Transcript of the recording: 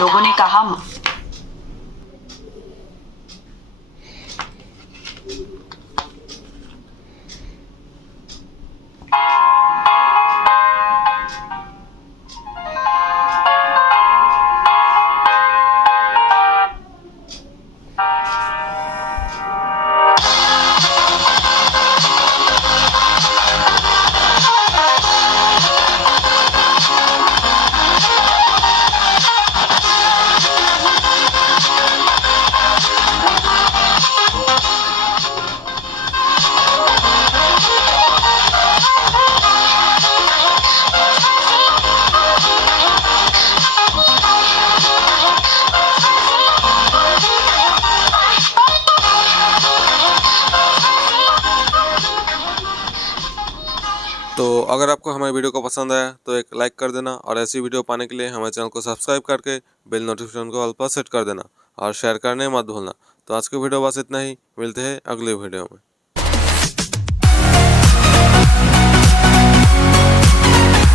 लोगों ने कहा तो अगर आपको हमारी वीडियो को पसंद आया तो एक लाइक कर देना और ऐसी वीडियो पाने के लिए हमारे चैनल को सब्सक्राइब करके बेल नोटिफिकेशन को ऑल पर सेट कर देना और शेयर करने मत भूलना। तो आज की वीडियो बस इतना ही, मिलते हैं अगली वीडियो में।